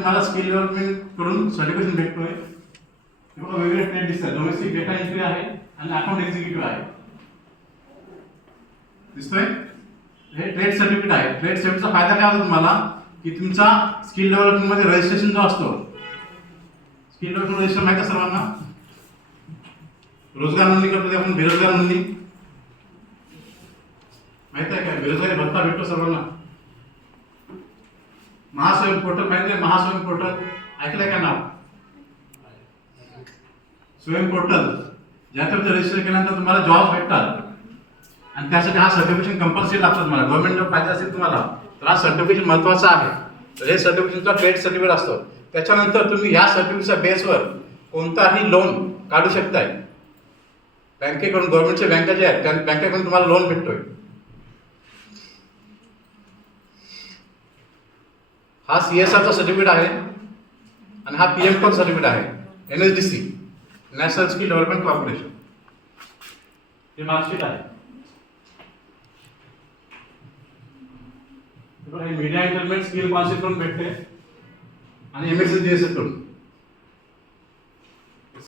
तुम्हाला skill development कडून certification भेटतोय. वेगवेगळे ट्रेड दिसतात. डोमेस्टिक डेटा एंट्री आहे आणि अकाउंट एक्झिक्युटिव्ह आहे. दिसतोय? हे ट्रेड सर्टिफिकेट आहे. ट्रेड सर्टिफिकेटचा फायदा काय होतो तुम्हाला की तुमचा स्किल डेव्हलपमेंट मध्ये रजिस्ट्रेशन जो असतो, स्किल डेव्हलपमेंट रजिस्टर माहिती आहे सर्वांना? रोजगार नोंदणी करतो आपण, बेरोजगार नोंदणी माहिती आहे का? बेरोजगारी भत्ता भेटतो सर्वांना. महास्वयं पोर्टल माहिती आहे? महास्वयं पोर्टल ऐकलंय का नाव? स्वयं पोर्टल ज्याच्यावर रजिस्टर केल्यानंतर तुम्हाला जॉब भेटतात आणि त्यासाठी हा सर्टिफिकेशन कंपल्सरी लागतो तुम्हाला. गव्हर्नमेंट जॉब पाहिजे असेल तुम्हाला तर हा सर्टिफिकेशन महत्त्वाचा आहे. तर हे सर्टिफिकेशनचा ट्रेड सर्टिफिकेट असतो. त्याच्यानंतर तुम्ही या सर्टिफिकेटच्या बेसवर कोणताही लोन काढू शकताय. बँकेकडून, गव्हर्नमेंटच्या बँका ज्या आहेत त्या बँकेकडून तुम्हाला लोन भेटतोय. हा CSRचा सर्टिफिकेट आहे आणि हा PM पण सर्टिफिकेट आहे. NSDC national skill development corporation हे मार्कशीट आहे. मीडिया इंटरनेट स्किल कॉन्सेप्ट कडून भेटते आणि MSCGS कडून.